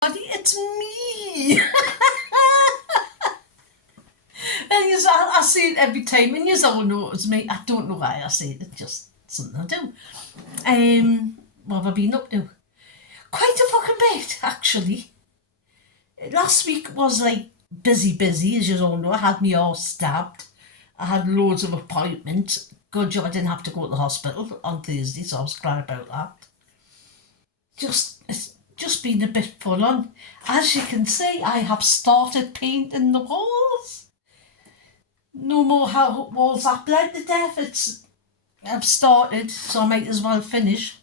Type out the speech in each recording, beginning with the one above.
Daddy, it's me. And yes, I say it every time, and you all know it's me. I don't know why I say it. It's just something I do. What have I been up to? Quite a fucking bit, actually. Last week was like busy, as you all know. I had me all stabbed. I had loads of appointments. Good job I didn't have to go to the hospital on Thursday, so I was glad about that. It's just been a bit full on. As you can see, I have started painting the walls. No more walls that bled to death. I've started, so I might as well finish.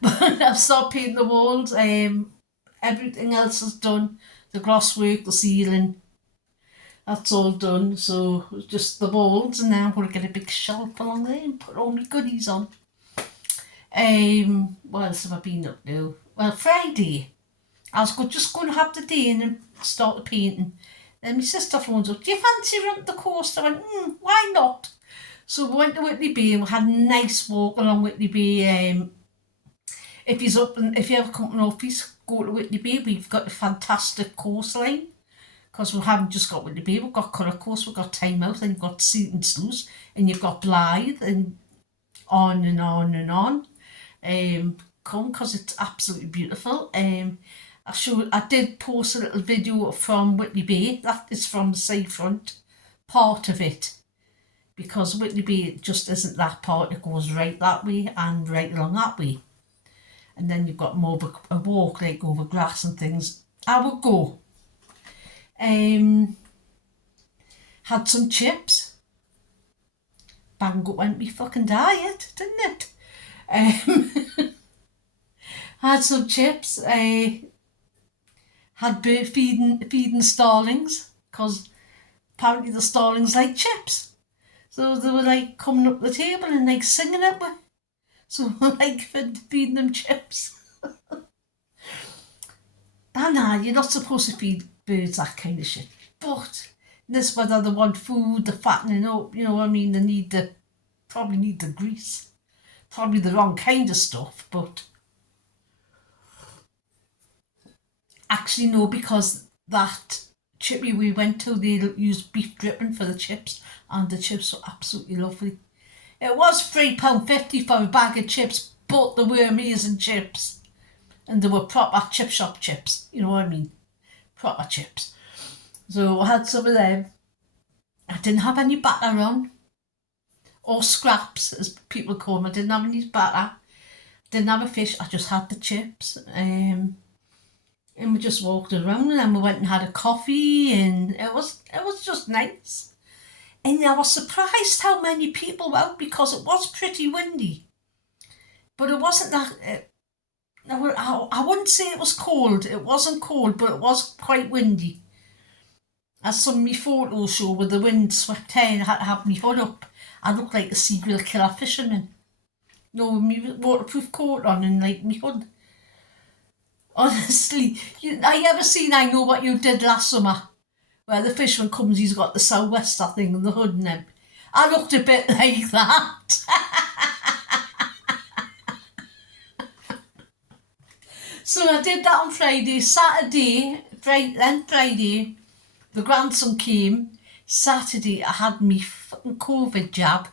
But I've started painting the walls. Everything else is done. The glasswork, the ceiling, that's all done. So just the walls, and now I'm going to get a big shelf along there and put all my goodies on. What else have I been up to? Well, Friday, I was just going to have the day in and start the painting. Then my sister phones up, do you fancy running the coast? I went, why not? So we went to Whitley Bay and we had a nice walk along Whitley Bay. If you ever come to North go to Whitley Bay. We've got a fantastic coastline because we haven't just got Whitley Bay, we've got Curragh Coast, we've got Tynemouth, and you've got Seaton Sluice, and you've got Blythe, and on and on and on. Come because it's absolutely beautiful. I did post a little video from Whitley Bay. That is from the seafront part of it, because Whitley Bay just isn't that part. It goes right that way and right along that way, and then you've got more of a walk like over grass and things. I would go. Had some chips. Bang up went me fucking diet, didn't it? Had some chips. Had feeding starlings, because apparently the starlings like chips. So they were like coming up the table and like singing at me. So like feeding them chips. Nah, you're not supposed to feed birds that kind of shit. But this whether they want food, they're fattening up, you know what I mean? They probably need the grease. Probably the wrong kind of stuff, but actually no, because that chippy we went to, they used beef dripping for the chips, and the chips were absolutely lovely. It was £3.50 for a bag of chips, but they were amazing chips, and they were proper chip shop chips, you know what I mean? Proper chips. So I had some of them. I didn't have any batter on, or scraps as people call them. I didn't have any batter, didn't have a fish, I just had the chips. And we just walked around, and then we went and had a coffee, and it was just nice. And I was surprised how many people were out, because it was pretty windy. But it wasn't that... I wouldn't say it was cold. It wasn't cold, but it was quite windy. As some of my photos show, with the wind swept in, I had to have my hood up. I looked like a serial killer fisherman. You know, with my waterproof coat on and like my hood. Honestly, I ever seen I Know What You Did Last Summer, where the fisherman comes, he's got the sou'wester thing and the hood and them. I looked a bit like that. So I did that on Friday. Friday, the grandson came. Saturday, I had me fucking COVID jab.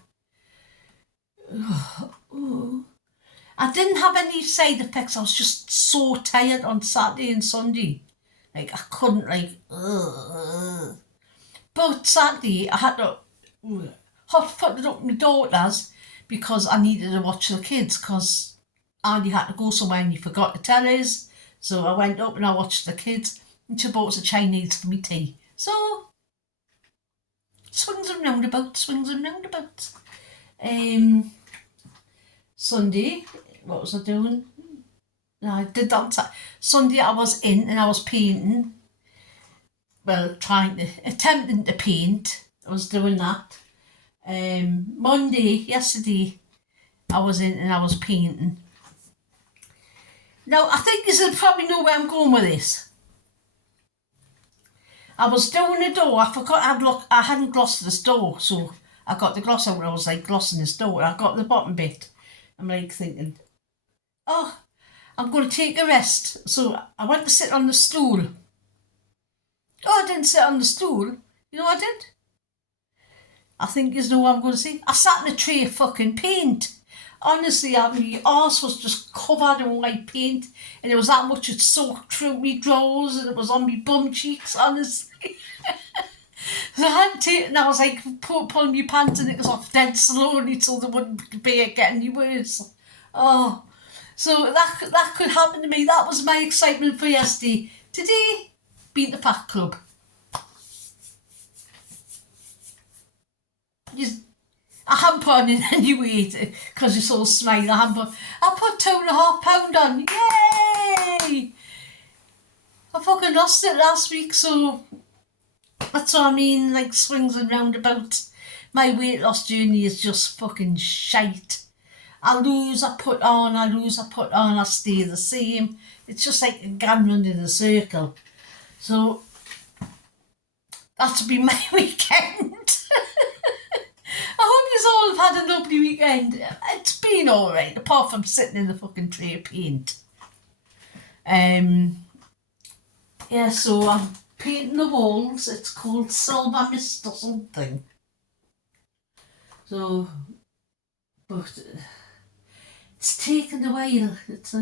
I didn't have any side effects. I was just so tired on Saturday and Sunday. Like, I couldn't, But Saturday, I had to hot-foot it up my daughters, because I needed to watch the kids, because Andy had to go somewhere and he forgot to tell us. So I went up and I watched the kids, and she bought us a Chinese for me tea. So, swings and roundabouts. Sunday, what was I doing? No, I did that on Sunday. I was in and I was painting. Well, attempting to paint. I was doing that. Yesterday, I was in and I was painting. Now, I think you probably know where I'm going with this. I was doing the door. I forgot I hadn't glossed this door, so I got the gloss out and I was like glossing this door. I got the bottom bit. I'm like thinking, oh, I'm going to take a rest. So I went to sit on the stool. Oh, I didn't sit on the stool. You know what I did? I think you know what I'm going to say. I sat in a tray of fucking paint. Honestly, my arse was just covered in white paint, and it was that much it soaked through me drawers, and it was on me bum cheeks, honestly. So I had to take, and I was like pulling my pants and it was off dead slowly so they wouldn't be getting any worse. Oh, so that could happen to me. That was my excitement for yesterday. Today, beat the Fat Club. I haven't put on in any weight because you're so smiley. I put 2.5 pounds on. Yay! I fucking lost it last week, so that's what I mean. Like swings and roundabouts. My weight loss journey is just fucking shite. I lose, I put on, I lose, I put on, I stay the same. It's just like a gambling in a circle. So that'll be my weekend. I hope you all have had a lovely weekend. It's been alright, apart from sitting in the fucking tray of paint. Yeah, so I'm painting the walls. It's called Silver Mist or something. So, but it's taken a while. It's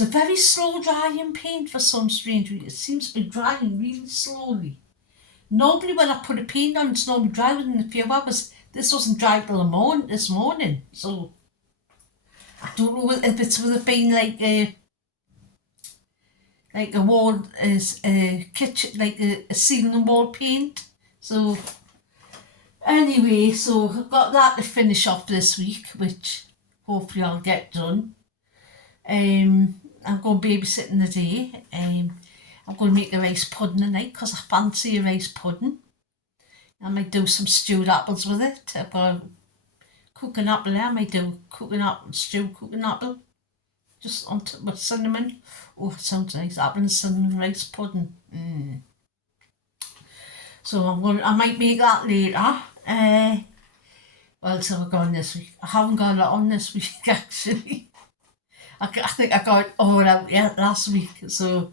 a very slow drying paint for some strange reason. It seems to be drying really slowly. Normally when I put a paint on, it's normally dry within a few hours. This wasn't dry till this morning, so I don't know if it's would have been like a wall, a kitchen, like a ceiling and wall paint. So anyway, so I've got that to finish off this week, which hopefully I'll get done. I'm going babysitting the day. I'm going to make a rice pudding tonight because I fancy a rice pudding. I might do some stewed apples with it. I've got cooking apple there. I might do cooking apple, cooking apple. Just on top with cinnamon. Oh, it sounds nice. Apple and cinnamon rice pudding. So I might make that later. What else have I got on this week? I haven't got a lot on this week actually. I think I got it all out last week. So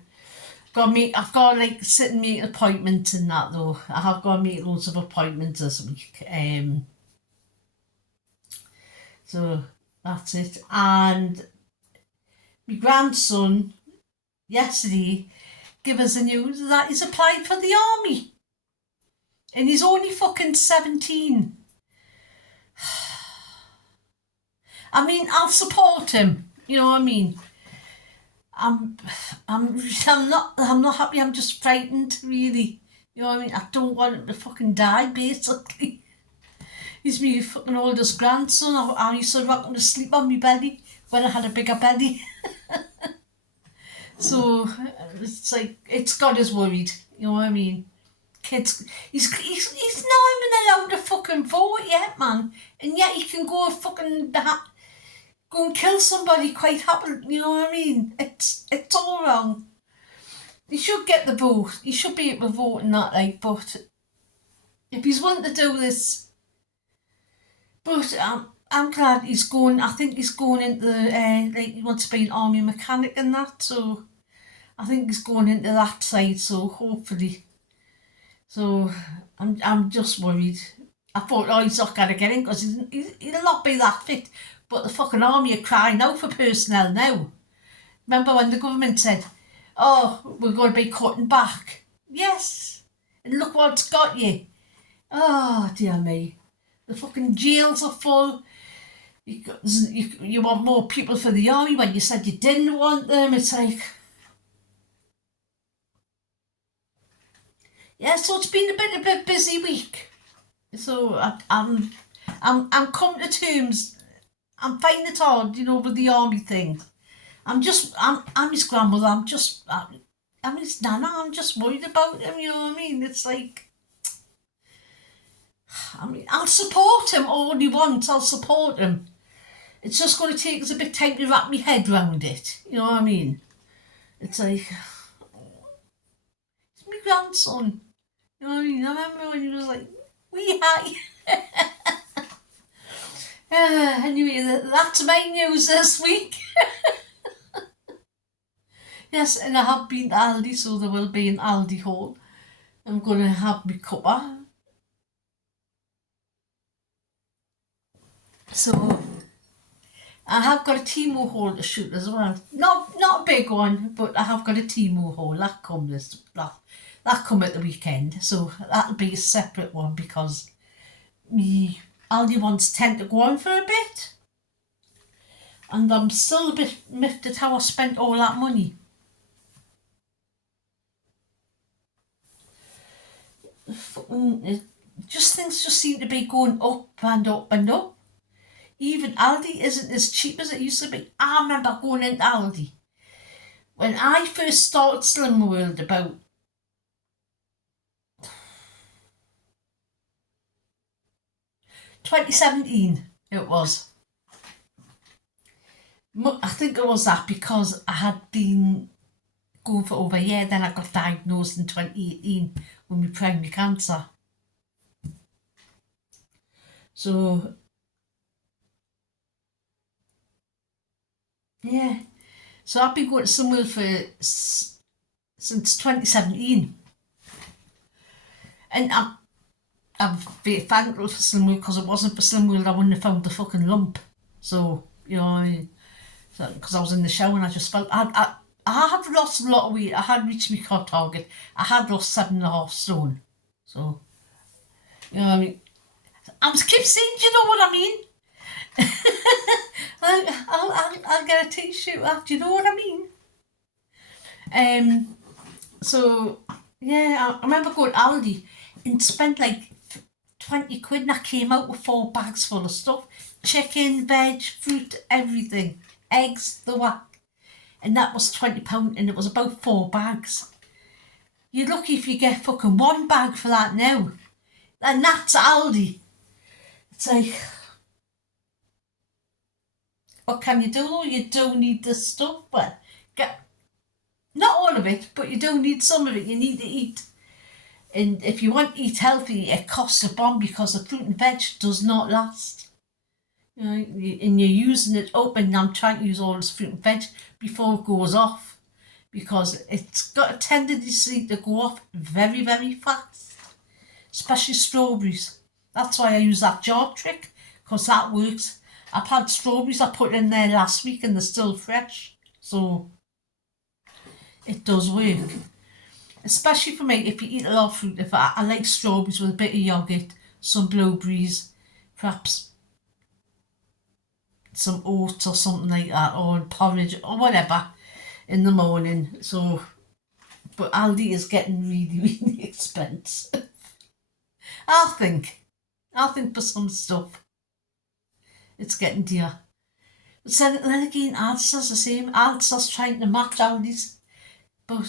I've got to like sit and make appointments and that though. I have got to make loads of appointments this week. So that's it. And my grandson yesterday gave us the news that he's applied for the army. And he's only fucking 17. I mean, I'll support him. You know what I mean? I'm not happy. I'm just frightened, really. You know what I mean? I don't want him to fucking die, basically. He's my fucking oldest grandson. I used to rock him to sleep on my belly when I had a bigger belly. So it's like it's got us worried. You know what I mean? Kids, he's not even allowed to fucking vote yet, man, and yet he can go go and kill somebody quite happily. You know what I mean? It's all wrong. He should get the vote. He should be able to vote in that, like. But if he's wanting to do this, but I'm glad he's going. I think he's going into like he wants to be an army mechanic and that. So I think he's going into that side. So hopefully. So I'm just worried. I thought, oh, he's not gonna get in because he'll not be that fit. But the fucking army are crying out for personnel now. Remember when the government said, oh, we're going to be cutting back? Yes. And look what's got you. Oh, dear me. The fucking jails are full. You want more people for the army when you said you didn't want them. It's like... Yeah, so it's been a bit busy week. So I'm coming to terms. I'm finding it hard, you know, with the army thing. I'm his grandmother. I'm his nana. I'm just worried about him. You know what I mean? It's like, I mean, I'll support him all he wants. I'll support him. It's just going to take us a bit of time to wrap my head around it. You know what I mean? It's like, it's my grandson. You know what I mean? I remember when he was like, wee hi. Anyway, that's my news this week. Yes, and I have been to Aldi, so there will be an Aldi haul. I'm going to have my cuppa. So I have got a Timo haul to shoot as well. Not a big one, but I have got a Timo haul. That come at the weekend. So that'll be a separate one because me Aldi ones tend to go on for a bit. And I'm still a bit miffed at how I spent all that money. Things just seem to be going up and up and up. Even Aldi isn't as cheap as it used to be. I remember going into Aldi when I first started Slim World about 2017 it was. I think it was that because I had been going for over a year, then I got diagnosed in 2018 with my primary cancer. So, yeah. So I've been going to Slimworld since 2017. And I'm very thankful for Slimworld because it wasn't for Slimworld I wouldn't have found the fucking lump. So, you know what I mean? Because I was in the shower and I just felt I had lost a lot of weight. I had reached my cut target. I had lost 7.5 stone. So, you know what I mean? I keep saying, do you know what I mean? I'll get a t-shirt. Do you know what I mean? So yeah, I remember going to Aldi and spent like 20 quid and I came out with 4 bags full of stuff. Chicken, veg, fruit, everything. Eggs, the whack. And that was £20 and it was about 4 bags. You're lucky if you get fucking 1 bag for that now. And that's Aldi. It's like, what can you do? You don't need the stuff, but not all of it, but you do need some of it. You need to eat. And if you want to eat healthy, it costs a bomb because the fruit and veg does not last. You know, and you're using it up, and I'm trying to use all this fruit and veg before it goes off because it's got a tendency to go off very, very fast, especially strawberries. That's why I use that jar trick because that works. I've had strawberries I put in there last week and they're still fresh. So it does work. Especially for me, if you eat a lot of fruit. If I like strawberries with a bit of yoghurt, some blueberries, perhaps some oats or something like that, or porridge or whatever in the morning. So, but Aldi is getting really, really expensive. I think for some stuff, it's getting dear. But then again, Aldi's the same. Aldi's trying to match Aldi's. But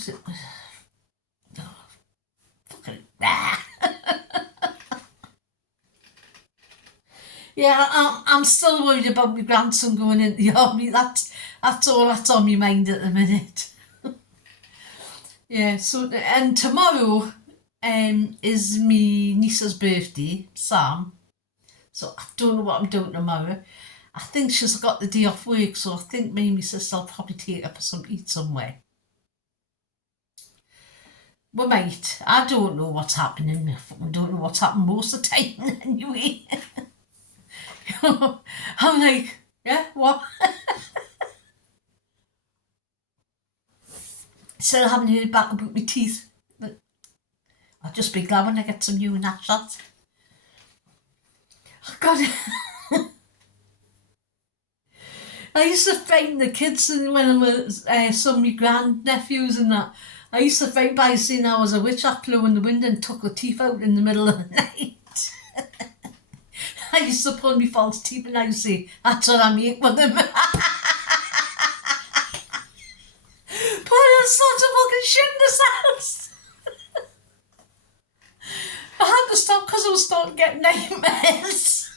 fucking yeah, I'm still worried about my grandson going into the army. That's all that's on my mind at the minute. Yeah, so and tomorrow is my niece's birthday, Sam. So I don't know what I'm doing tomorrow. I think she's got the day off work, so I think me and my sister will probably take her for some eat somewhere. We might. I don't know what's happening. I don't know what's happening most of the time anyway. I'm like, yeah, what? Still haven't heard back about my teeth. But I'll just be glad when I get some new nap shots. Oh God. I used to frighten the kids when I was some of my grandnephews and that. I used to frighten by saying I was a witch. I flew in the window and took the teeth out in the middle of the night. I used to pull my false teeth and I used to say, that's what I make with them. But it's such a fucking shit in this house. I had to stop because I was starting to get nightmares.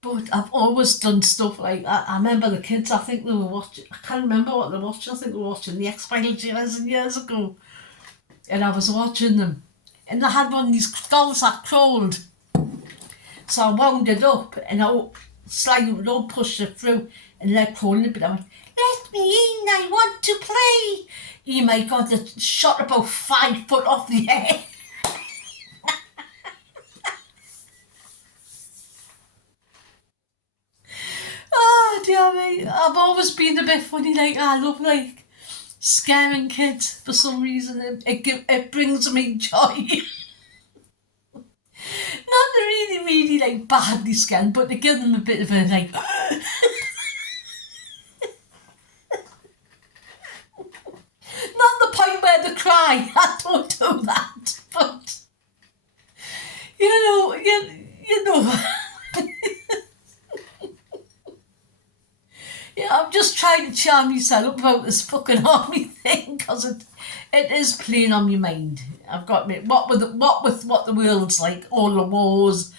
But I've always done stuff like that. I remember the kids, I think they were watching, I can't remember what they were watching. I think they were watching the X-Files years and years ago. And I was watching them. And they had one of these skulls that crawled. So I wound it up and I slid it up, pushed it through and let it crawl a bit. I went, let me in, I want to play. Oh my God, the shot about 5 foot off the air. Oh dear me, I've always been a bit funny like I love like scaring kids for some reason. It brings me joy. Not really, really like badly scared, but to give them a bit of a like. Not the point where they cry. I don't do that, but you know. Yeah, I'm just trying to charm myself up about this fucking army thing because it is playing on my mind. I've got me what with what the world's like, all the wars,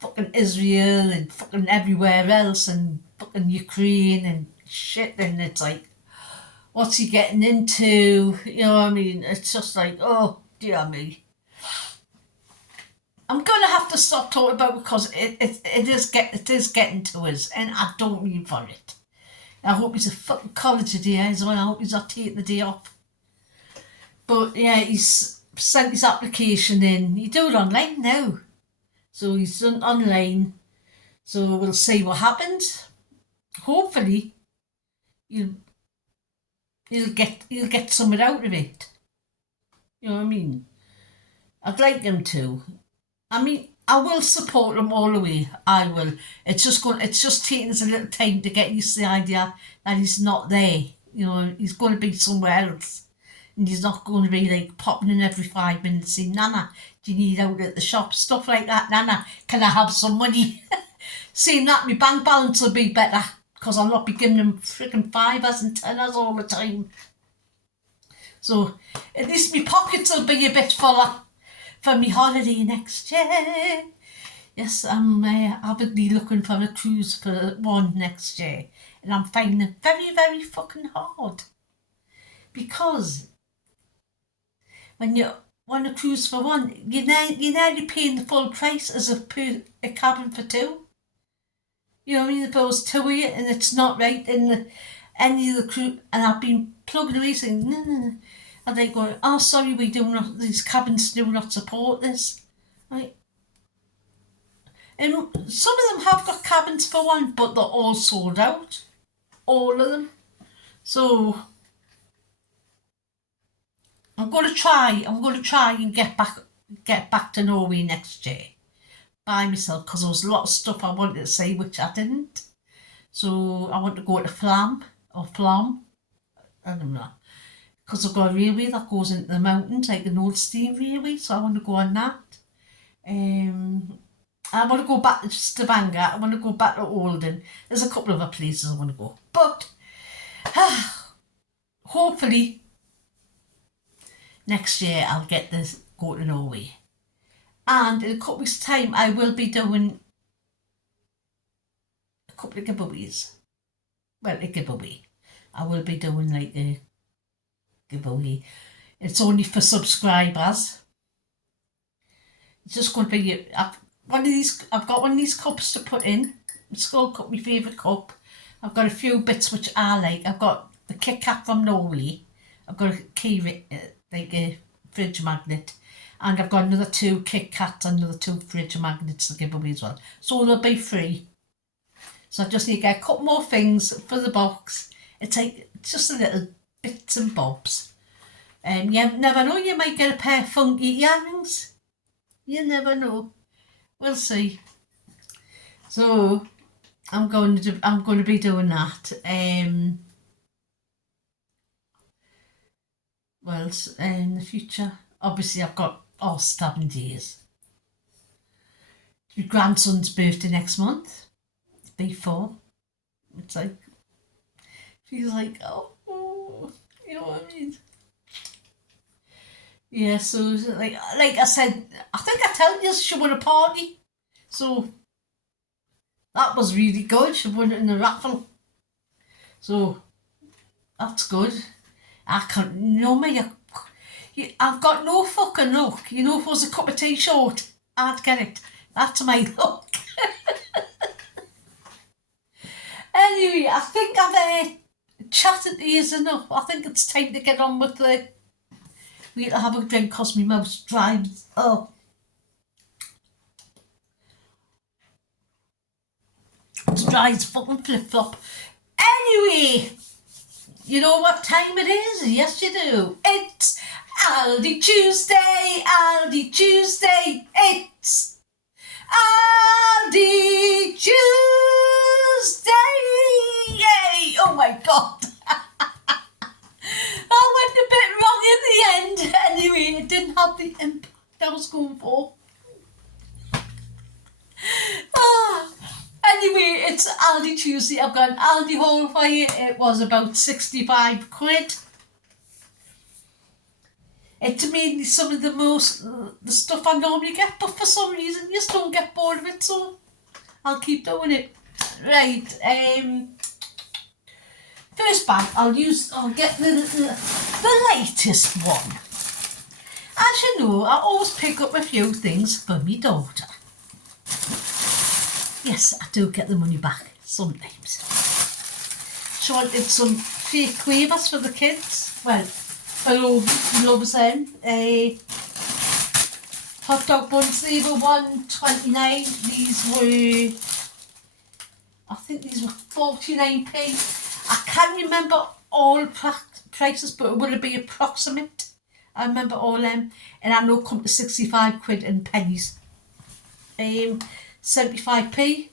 fucking Israel and fucking everywhere else and fucking Ukraine and shit, and it's like, what's he getting into? You know what I mean? It's just like, oh dear me. I'm gonna have to stop talking about it because it is getting to us, and I don't mean for it. I hope he's a fucking college today as well. I hope he's not taking the day off. But yeah, he's sent his application in. You do it online now. So he's done online. So we'll see what happens. Hopefully he'll get something out of it. You know what I mean? I'd like him to. I mean, I will support him all the way. I will. It's just taking us a little time to get used to the idea that he's not there. You know, he's going to be somewhere else. And he's not going to be like popping in every 5 minutes saying, Nana, do you need out at the shop? Stuff like that. Nana, can I have some money? Saying that, my bank balance will be better because I'll not be giving him freaking 5s and 10s all the time. So at least my pockets will be a bit fuller for me holiday next year. Yes, I'm avidly looking for a cruise for one next year, and I'm finding it very, very fucking hard because when you want a cruise for one, you're nearly paying the full price as a cabin for two. You know what I mean? If there was two of you and it's not right in any of the crew, and I've been plugging away saying no. And they go, oh, sorry, these cabins do not support this. Right? And some of them have got cabins for one, but they're all sold out. All of them. So I'm going to try and get back to Norway next year by myself because there was a lot of stuff I wanted to say which I didn't. So I want to go to Flam. I don't know. Because I've got a railway that goes into the mountains, like an old steam railway, so I want to go on that. I want to go back to Stavanger, I want to go back to Olden. There's a couple of other places I want to go. But, hopefully, next year I'll get to go to Norway. And in a couple of weeks' time, I will be doing a couple of giveaways. Well, a giveaway. I will be doing like a giveaway. It's only for subscribers. It's just going to be I've got one of these cups to put in. It's called my favourite cup. I've got a few bits which I like. I've got the Kit Kat from Norway. I've got a key like a fridge magnet, and I've got another 2 Kit Kats and another 2 fridge magnets to give away as well. So they'll be free. So I just need to get a couple more things for the box. It's just a little bits and bobs. You never know, you might get a pair of funky earrings. You never know. We'll see. So I'm going to be doing that. Well, in the future, obviously I've got all 7 days. My grandson's birthday next month. Be 4. It's like, feels like, oh, you know what I mean? Yeah, so like I said, I think I told you she won a party. So that was really good. She won it in the raffle. So that's good. I can't, I've got no fucking luck. You know, if it was a cup of tea short, I'd get it. That's my luck. Anyway, I think I've Chatting is enough. I think it's time to get on with the. We'll have a drink because my mouth dries. Oh, it's dry as fucking flip flop. Anyway, you know what time it is? Yes, you do. It's Aldi Tuesday, Aldi Tuesday. It's Aldi Tuesday. Yay! Oh my God. I went a bit wrong in the end. Anyway, it didn't have the impact I was going for. Anyway, it's Aldi Tuesday. I've got an Aldi haul for you. It was about 65 quid. It's mainly some of the stuff I normally get, but for some reason you just don't get bored of it, so I'll keep doing it. Right, first bag, I'll get the latest one. As you know, I always pick up a few things for my daughter. Yes, I do get the money back sometimes. She wanted some fake quavers for the kids. Well, loves them. Hot dog buns, they were $1.29. These were, I think these were 49p. I can't remember all prices, but it would be approximate. I remember all them, and I know come to 65 quid in pennies. 75p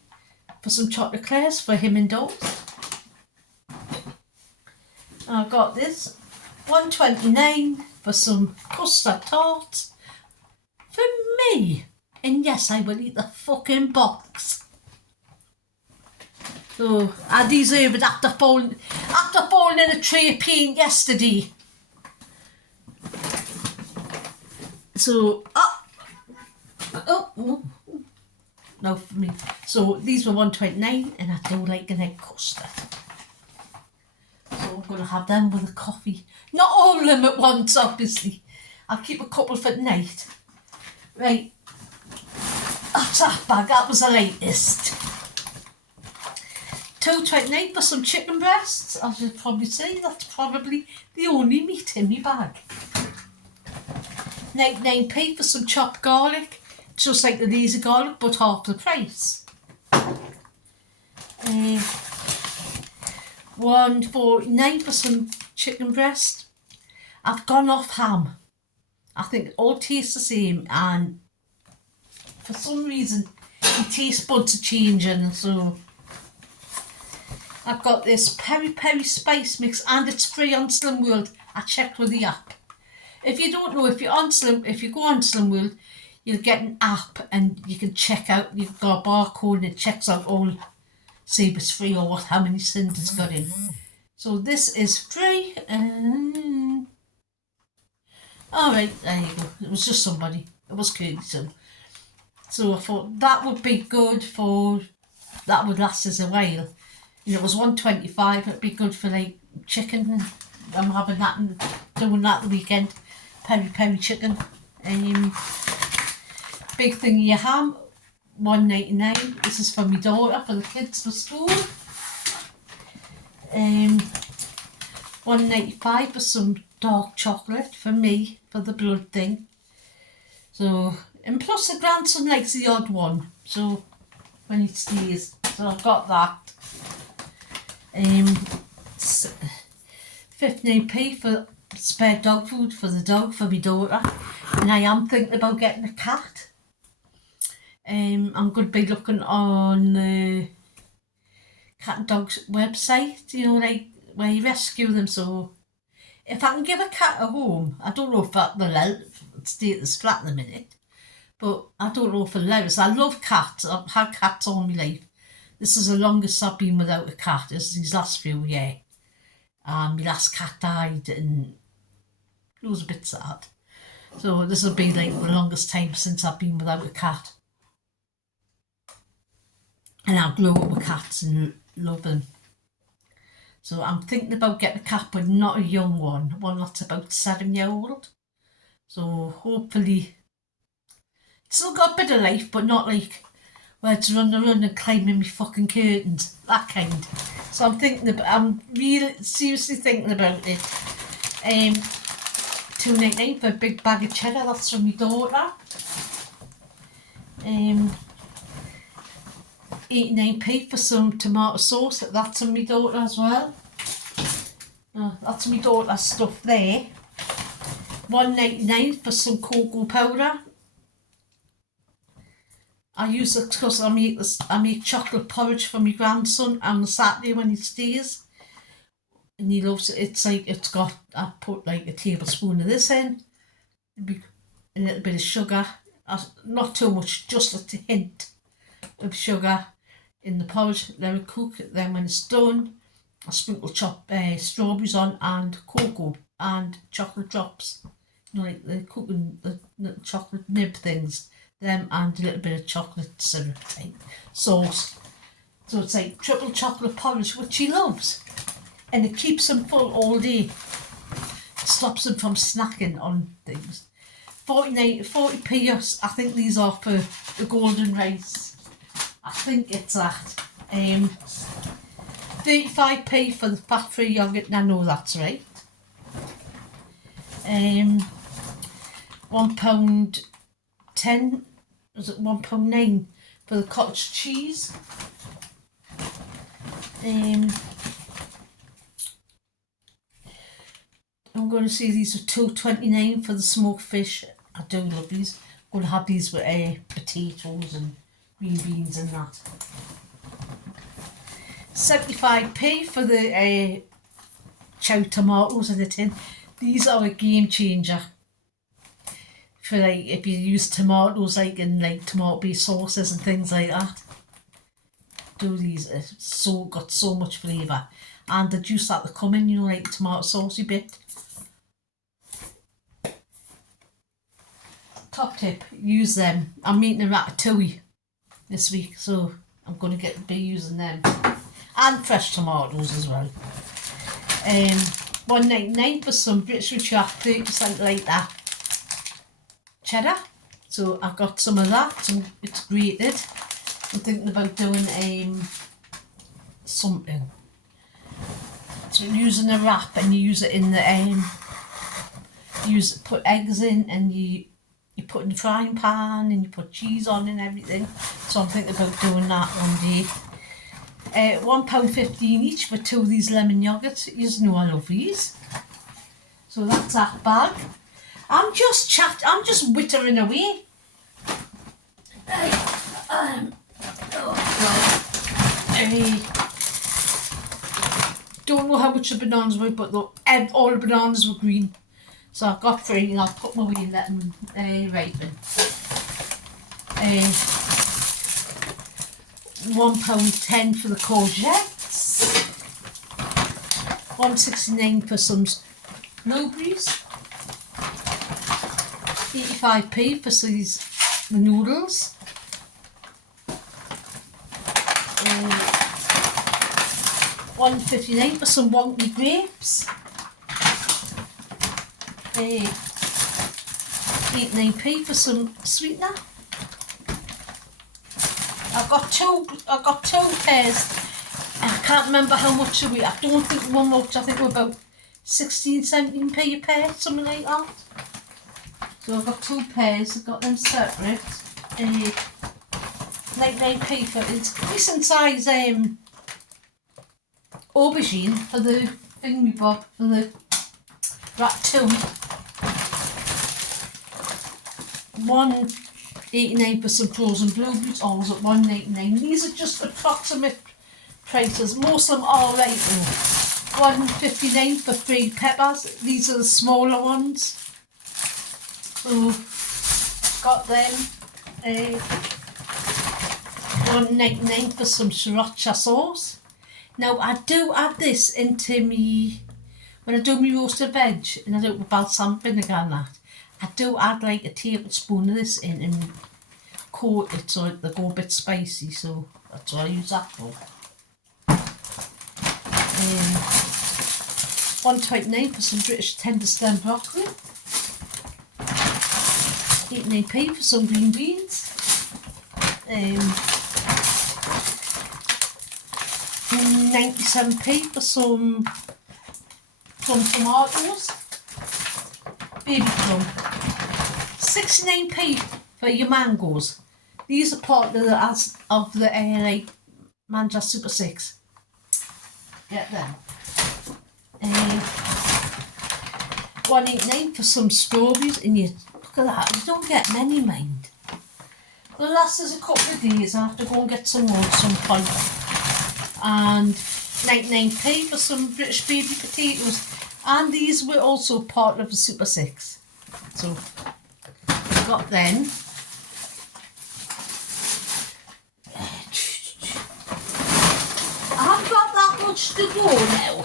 for some chocolate eclairs for him and Dot. I've got this $1.29 for some custard tarts for me, and yes, I will eat the fucking box. So I deserve it after falling in a tray of paint yesterday. So no for me. So these were $1.29, and I do like an egg custard. So I'm going to have them with a coffee. Not all of them at once, obviously. I'll keep a couple for tonight. Right. That's that bag. That was the latest. $2.29 for some chicken breasts. As you'll probably say, that's probably the only meat in my bag. 99p for some chopped garlic. Just like the laser garlic, but half the price. $1.49 for some chicken breast. I've gone off ham. I think it all tastes the same, and for some reason the taste buds are changing. So I've got this peri spice mix, and it's free on Slim World. I checked with the app. If you don't know, if you go on Slim World, you'll get an app and you can check out. You've got a barcode and it checks out all, see if it's free or how many cents it's got in. So this is free. All right, there you go. It was just somebody. It was Curtis. So I thought that would be good that would last us a while. You know, it was $1.25. It'd be good for like chicken. I'm having that and doing that the weekend. Peri chicken. Big thing of your ham, $1.99. This is for my daughter, for the kids for school. $1.95 for some dark chocolate for me, for the blood thing. So, and plus the grandson likes the odd one, so when he stays. So I've got that. 15p for spare dog food for the dog, for my daughter. And I am thinking about getting a cat. I'm going to be looking on the cat and dog's website, you know, like where you rescue them. So if I can give a cat a home, I don't know if that will stay at this flat in a minute, but I don't know if it'll allow us. I love cats. I've had cats all my life. This is the longest I've been without a cat. This is these last few years. My last cat died, and it was a bit sad. So this will be like the longest time since I've been without a cat. And I'll grow up with cats and love them. So I'm thinking about getting a cat, but not a young one that's about 7-year-old. So hopefully, it's still got a bit of life, but not like where it's running around and climbing me fucking curtains, that kind. So I'm really seriously thinking about it. £2.99 for a big bag of cheddar, that's from my daughter. 89p for some tomato sauce, that's from my daughter as well. That's my daughter's stuff there. £1.99 for some cocoa powder. I use it because I make chocolate porridge for my grandson on a Saturday when he stays. And he loves it. I put like a tablespoon of this in, a little bit of sugar, not too much, just a hint of sugar in the porridge, let it cook. Then when it's done, I sprinkle chopped strawberries on and cocoa and chocolate drops. You know, like the cooking, the chocolate nib things, them, and a little bit of chocolate syrup type sauce. So it's like triple chocolate porridge, which he loves. And it keeps him full all day. It stops him from snacking on things. 40p, I think these are for the golden rice. I think it's that. 35p for the fat-free yoghurt, and I know that's right. £1.10, is it £1.9 for the cottage cheese? I'm going to say these are £2.29 for the smoked fish. I do love these. I'm going to have these with potatoes and green beans and that. 75p for the chow tomatoes in the tin. These are a game changer for like if you use tomatoes like in like tomato based sauces and things like that. Do these, it's got so much flavour, and the juice that they come in, you know, like tomato saucy bit. Top tip, use them. I'm making a ratatouille this week, so I'm going to be using them, and fresh tomatoes as well. £1.99 for some British Richard 30% like that cheddar. So I've got some of that, and it's grated. I'm thinking about doing something. So using a wrap, and you use it in the put eggs in, and you put in the frying pan, and you put cheese on and everything. So I'm thinking about doing that one day. £1.15 each for 2 of these lemon yogurts. You know I love these. So that's that bag. I'm just wittering away. Don't know how much the bananas were, but all the bananas were green. So I've got 3, and I'll put them away and let them ripen. £1.10 for the courgettes. £1.69 for some blueberries. 85p for the noodles. £1.59 for some wonky grapes. 89p for some sweetener. I've got two pairs. I can't remember how much they were. I don't think one much. I think we're about 16-17p a pair, something like that. So I've got 2 pairs. I've got them separate. 99p for it's decent size aubergine for the thingy bob, for the ratatouille. £1.89 for some frozen blueberries, always at £1.99. These are just approximate prices. Most of them are right though. £1.59 for 3 peppers. These are the smaller ones. So got them. £1.99 for some sriracha sauce. Now I do add this into me when I do my roasted veg, and I do it with balsamic vinegar and that. I do add like a tablespoon of this in and coat it so they go a bit spicy, so that's what I use that for. £1.29 for some British tender stem broccoli. 89p for some green beans. 97p for some plum tomatoes, baby plum. 69p for your mangoes. These are part of the like Manchester Super 6. Get them. 189 for some strawberries, and you look at that, you don't get many, mind. They'll last us a couple of days. I have to go and get some more at some point. And 99p for some British baby potatoes, and these were also part of the Super 6. So I got them. I haven't got that much to go now.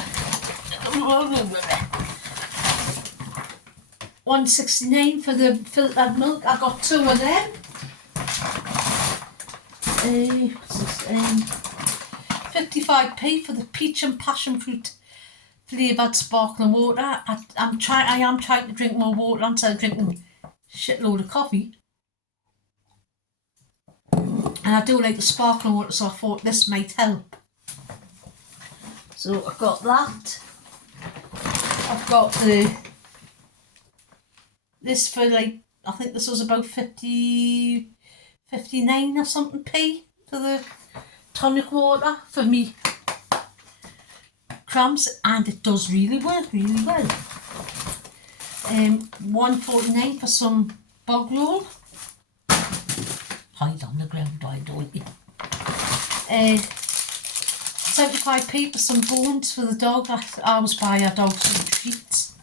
169 for the filtered milk. I got 2 of them. What's this? 55p for the peach and passion fruit flavoured sparkling water. I am trying to drink more water instead of drinking a shitload of coffee. And I do like the sparkling water, so I thought this might help. So I've got that. I've got this for like, I think this was about 59 or something p for the tonic water for me cramps, and it does really work really well. 149 for some bog roll. Hide on the ground, why don't you? 75p for some bones for the dog. I always buy our dog some treats.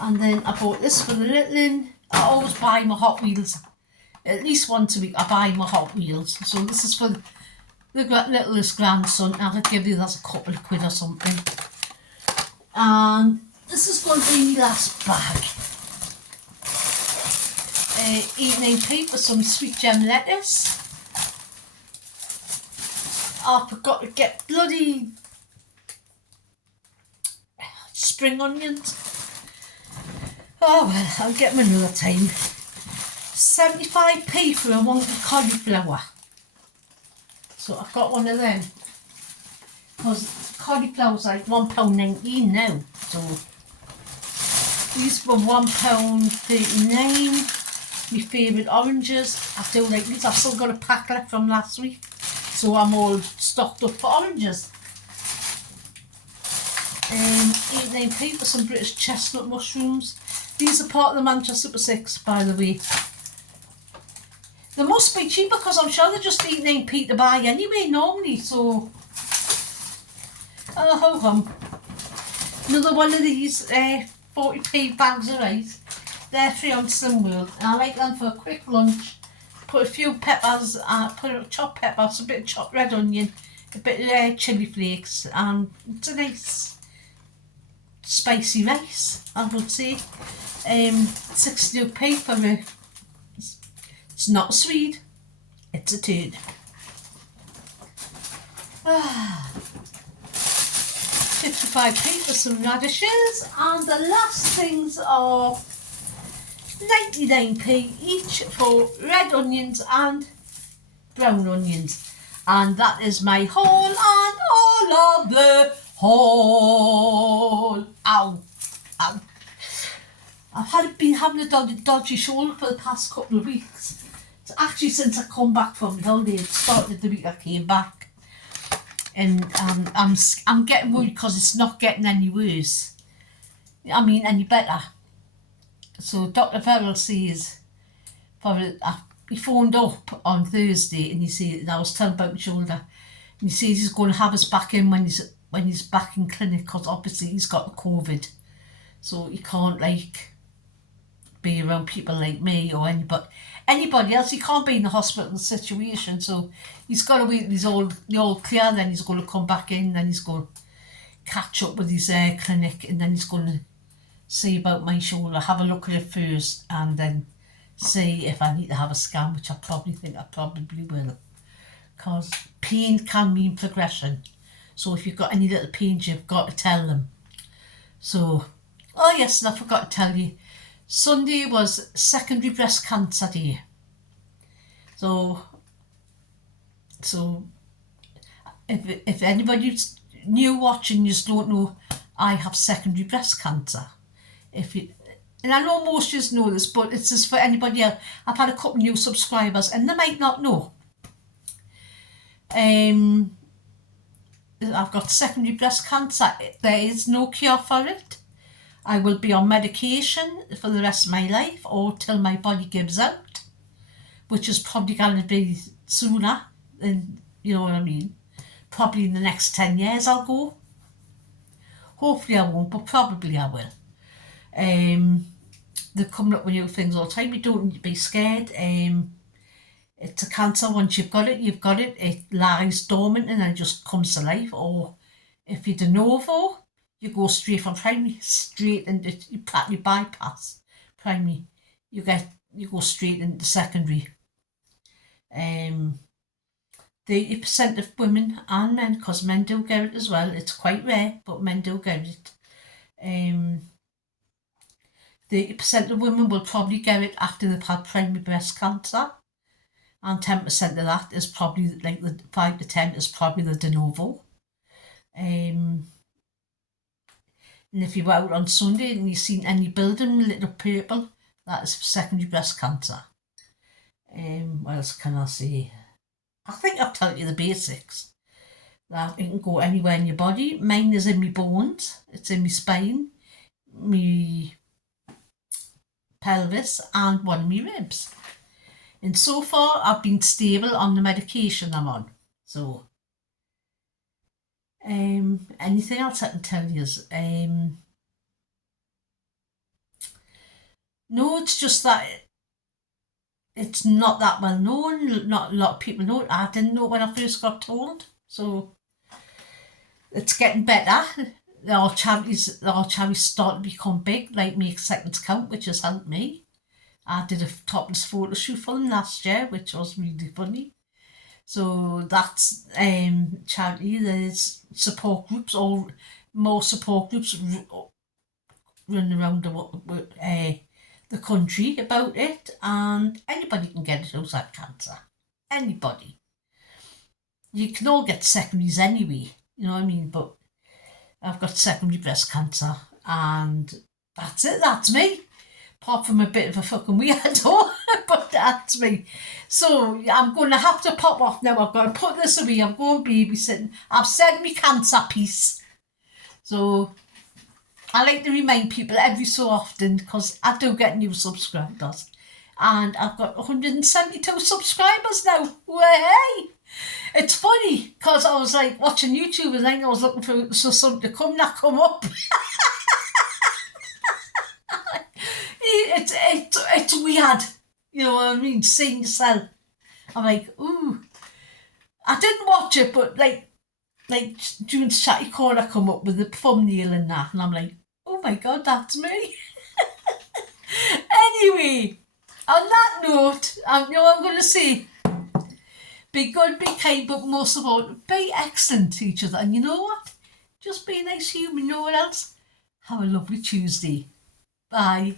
And then I bought this for the little one. I always buy my Hot Wheels. At least once a week I buy my Hot Wheels. So this is for the littlest grandson. I'll give you that a couple of quid or something. And this is going to be my last bag. 89p for some sweet gem lettuce. I forgot to get bloody spring onions. Oh well, I'll get them another time. 75p for a wonky cauliflower. So I've got one of them. Because cauliflower's like £1.19 now. So these were £1.39. My favourite oranges. I do like these. I've still got a pack left from last week. So I'm all stocked up for oranges. 89p for some British chestnut mushrooms. These are part of the Manchester Super 6, by the way. They must be cheaper because I'm sure they're just 89p to buy anyway normally, so... Oh, hold on. Another one of these 40p bags of rice. They're free on Slimworld, and I like them for a quick lunch. Put a few peppers, put a chopped peppers, a bit of chopped red onion, a bit of chilli flakes, and it's a nice spicy rice, I would say. 62p for a... It's not a Swede, it's a turd. 55p for some radishes, and the last things are 99p each for red onions and brown onions. And that is my haul and all of the haul. Ow, ow. I've been having a dodgy shoulder for the past couple of weeks. It's actually since I come back from the holiday. It started the week I came back. And I'm getting worried because it's not getting any worse. I mean, any better. So Dr. Farrell says, he phoned up on Thursday and he said, and I was telling about my shoulder, and he says he's going to have us back in when he's back in clinic because obviously he's got the COVID. So he can't like be around people like me or anybody else. He can't be in the hospital situation, so he's got to wait till he's all clear, then he's going to come back in, then he's going to catch up with his clinic, and then he's going to see about my shoulder, have a look at it first, and then see if I need to have a scan, which I probably will, because pain can mean progression. So if you've got any little pains, you've got to tell them. So, oh yes, and I forgot to tell you, Sunday was secondary breast cancer day. So if anybody's new watching, you just don't know, I have secondary breast cancer. And I know most of you know this, but it's just for anybody else. I've had a couple new subscribers and they might not know. I've got secondary breast cancer. There is no cure for it. I will be on medication for the rest of my life or till my body gives out, which is probably going to be sooner than, you know what I mean. Probably in the next 10 years I'll go. Hopefully I won't, but probably I will. They're coming up with new things all the time. You don't need to be scared. It's a cancer. Once you've got it, you've got it. It lies dormant and then just comes to life. Or if you're de novo, you go straight from primary, straight into, you practically bypass primary. You go straight into secondary. 30% of women and men, because men do get it as well. It's quite rare, but men do get it. 30% of women will probably get it after they've had primary breast cancer. And 10% of that is probably, like the 5 to 10 is probably the de novo. And if you're out on Sunday and you've seen any building lit up purple, that is secondary breast cancer. What else can I say? I think I've told you the basics. That it can go anywhere in your body. Mine is in my bones. It's in my spine, my pelvis and one of my ribs. And so far I've been stable on the medication I'm on. So anything else I can tell you is no, it's just that it's not that well known. Not a lot of people know it. I didn't know when I first got told. So it's getting better. Our charities start to become big, like Make Seconds Count, which has helped me. I did a topless photo shoot for them last year, which was really funny. So that's charity. There's support groups, or more support groups running around the country about it, and anybody can get it who's had cancer. Anybody. You can all get secondaries anyway, you know what I mean? But I've got secondary breast cancer, and that's it. That's me. Apart from a bit of a fucking weirdo, but that's me. So I'm going to have to pop off now. I've got to put this away. I'm going babysitting. I've said me cancer piece. So I like to remind people every so often, because I do get new subscribers. And I've got 172 subscribers now. Way! It's funny, because I was like watching YouTube and then I was looking for something to come, that come up. It's weird, you know what I mean, seeing yourself. I'm like, ooh. I didn't watch it, but like during Chatty Corner come up with the thumbnail and that, and I'm like, oh my god, that's me. Anyway, on that note, I'm going to say, be good, be kind, but most of all, be excellent to each other. And you know what? Just be a nice human, you know what else? Have a lovely Tuesday. Bye.